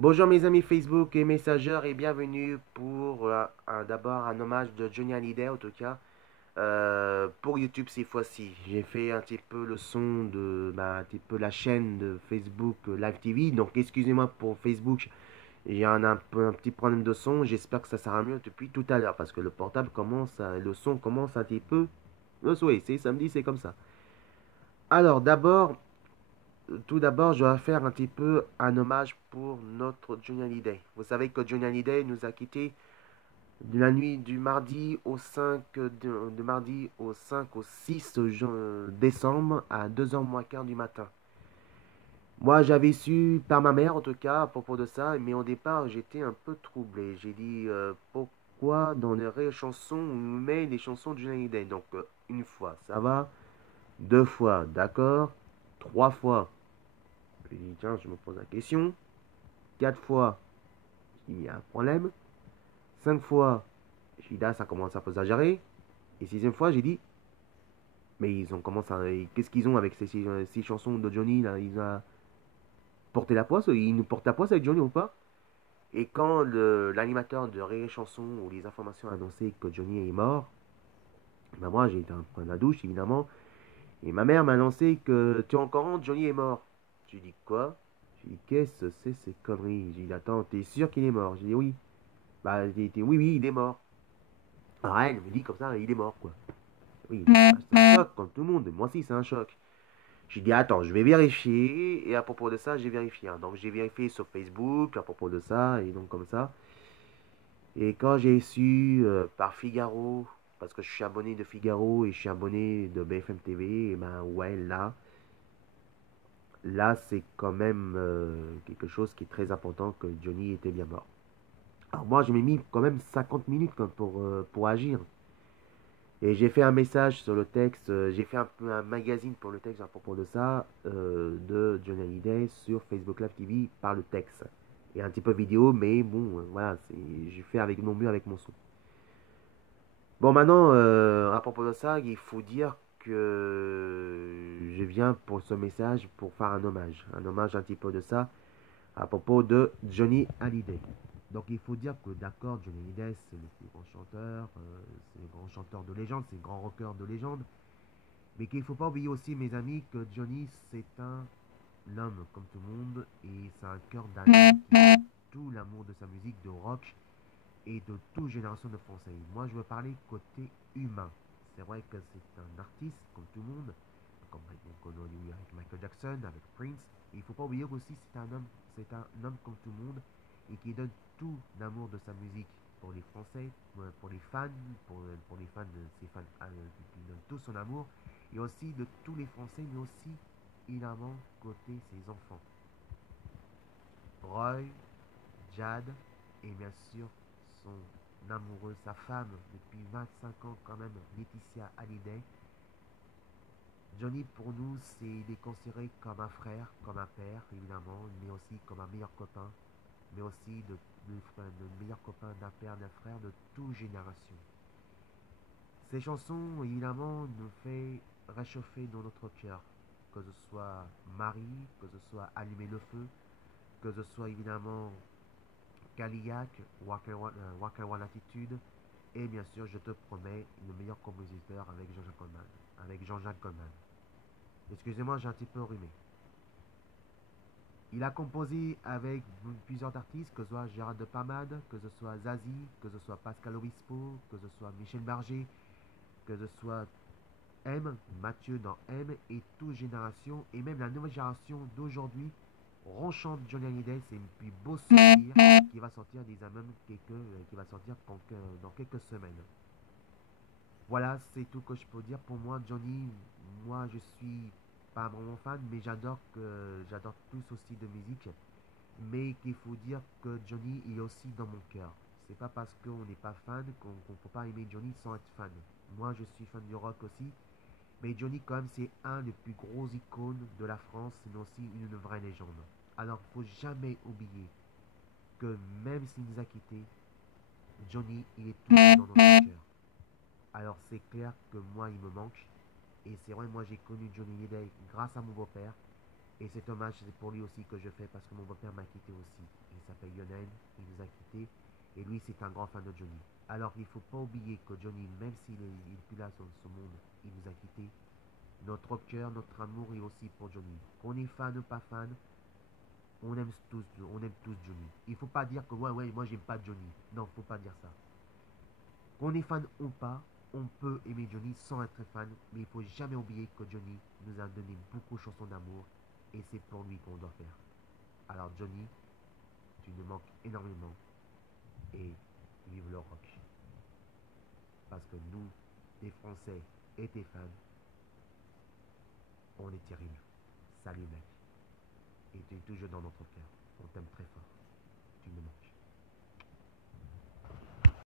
Bonjour mes amis Facebook et messagers et bienvenue pour d'abord un hommage de Johnny Hallyday en tout cas pour YouTube cette fois-ci. J'ai fait un petit peu le son de un petit peu la chaîne de Facebook Live TV, donc excusez-moi pour Facebook, j'ai un petit problème de son, j'espère que ça sera mieux depuis tout à l'heure parce que le portable le son commence un petit peu. Oui, c'est samedi, c'est comme ça. Alors tout d'abord, je vais faire un petit peu un hommage pour notre Johnny Hallyday. Vous savez que Johnny Hallyday nous a quittés de la nuit du mardi au 5, de mardi au 5 au 6 décembre à 2h moins quart du matin. Moi, j'avais su par ma mère, en tout cas, à propos de ça, mais au départ, j'étais un peu troublé. J'ai dit, pourquoi dans les vraies chansons, on met les chansons de Johnny Hallyday? Donc, une fois, ça va. Deux fois, d'accord. Trois fois, je dis, tiens, je me pose la question. Quatre fois, il y a un problème. Cinq fois, j'ai dit, là, ça commence à exagérer. Et sixième fois, j'ai dit, mais ils ont commencé à. Qu'est-ce qu'ils ont avec ces chansons de Johnny là? Ils ont porté la poisse, ils nous portent la poisse avec Johnny ou pas? Et quand l'animateur de Rire et Chanson ou les informations a annoncé que Johnny est mort, ben moi j'ai été prendre la douche évidemment. Et ma mère m'a annoncé que tu es encore en Johnny est mort. J'ai dit quoi? J'ai dit qu'est-ce que c'est ces conneries? J'ai dit attends, t'es sûr qu'il est mort? J'ai dit oui. Bah j'ai dit oui, oui, il est mort. Ah, elle me dit comme ça, il est mort quoi. Oui, bah, c'est un choc comme tout le monde. Moi aussi c'est un choc. J'ai dit, attends, je vais vérifier. Et à propos de ça, j'ai vérifié, hein. Donc, j'ai vérifié sur Facebook à propos de ça. Et donc, comme ça. Et quand j'ai su par Figaro, parce que je suis abonné de Figaro et je suis abonné de BFM TV, et ben, ouais, là, c'est quand même quelque chose qui est très important que Johnny était bien mort. Alors, moi, je m'ai mis quand même 50 minutes pour agir. Et j'ai fait un message sur le texte, j'ai fait un peu un magazine pour le texte à propos de ça, de Johnny Hallyday sur Facebook Live TV par le texte. Et un petit peu vidéo, mais bon, voilà, j'ai fait avec mon mieux avec mon son. Bon, maintenant, à propos de ça, il faut dire que je viens pour ce message pour faire un hommage un petit peu de ça, à propos de Johnny Hallyday. Donc il faut dire que d'accord, Johnny Hallyday, c'est le plus grand chanteur, c'est le grand chanteur de légende, c'est le grand rocker de légende. Mais qu'il ne faut pas oublier aussi, mes amis, que Johnny, c'est un homme comme tout le monde et c'est un cœur d'ami qui a tout l'amour de sa musique, de rock et de toute génération de Français. Moi, je veux parler côté humain. C'est vrai que c'est un artiste comme tout le monde, comme on connaît avec Michael Jackson, avec Prince. Et il ne faut pas oublier aussi c'est un homme comme tout le monde et qui donne tout l'amour de sa musique pour les Français, pour les fans, pour les fans de ses fans, qui donnent tout son amour, et aussi de tous les Français, mais aussi évidemment côté ses enfants. Roy, Jad et bien sûr son amoureux, sa femme depuis 25 ans quand même, Laetitia Hallyday. Johnny pour nous, il est considéré comme un frère, comme un père évidemment, mais aussi comme un meilleur copain, mais aussi de meilleur copain d'un père, d'un frère de toute génération. Ces chansons évidemment nous fait réchauffer dans notre cœur, que ce soit Marie, que ce soit Allumer le feu, que ce soit évidemment Cadillac, Walker One Attitude, et bien sûr, je te promets, le meilleur compositeur avec Jean-Jacques Goldman. Avec Jean-Jacques Goldman. Excusez-moi, j'ai un petit peu rhumé. Il a composé avec plusieurs artistes, que ce soit Gérard Depardieu, que ce soit Zazie, que ce soit Pascal Obispo, que ce soit Michel Berger, que ce soit M, Mathieu dans M, et toute génération, et même la nouvelle génération d'aujourd'hui, renchante Johnny Hallyday, c'est le plus beau sourire qui va sortir des albums qui va sortir dans quelques semaines. Voilà, c'est tout que je peux dire. Pour moi, Johnny, moi je suis pas vraiment fan, mais j'adore tous aussi de musique. Mais qu'il faut dire que Johnny est aussi dans mon cœur. C'est pas parce qu'on n'est pas fan qu'on ne peut pas aimer Johnny sans être fan. Moi, je suis fan du rock aussi. Mais Johnny, quand même, c'est un des plus gros icônes de la France, mais aussi une vraie légende. Alors, faut jamais oublier que même s'il nous a quittés, Johnny, il est toujours dans notre cœur. Alors, c'est clair que moi, il me manque. Et c'est vrai, moi, j'ai connu Johnny Hallyday grâce à mon beau-père. Et cet hommage, c'est pour lui aussi que je fais parce que mon beau-père m'a quitté aussi. Il s'appelle c'est un grand fan de Johnny. Alors il ne faut pas oublier que Johnny, même s'il est plus là sur ce monde, il nous a quittés. Notre cœur, notre amour est aussi pour Johnny. Qu'on est fan ou pas fan, on aime tous Johnny. Il faut pas dire que ouais, moi j'aime pas Johnny. Non, faut pas dire ça. Qu'on est fan ou pas, on peut aimer Johnny sans être fan, mais il faut jamais oublier que Johnny nous a donné beaucoup de chansons d'amour et c'est pour lui qu'on doit faire. Alors Johnny, tu nous manques énormément et vive le rock. Parce que nous, les Français et tes fans, on est terrible. Salut mec. Et tu es toujours dans notre cœur. On t'aime très fort. Tu nous manques.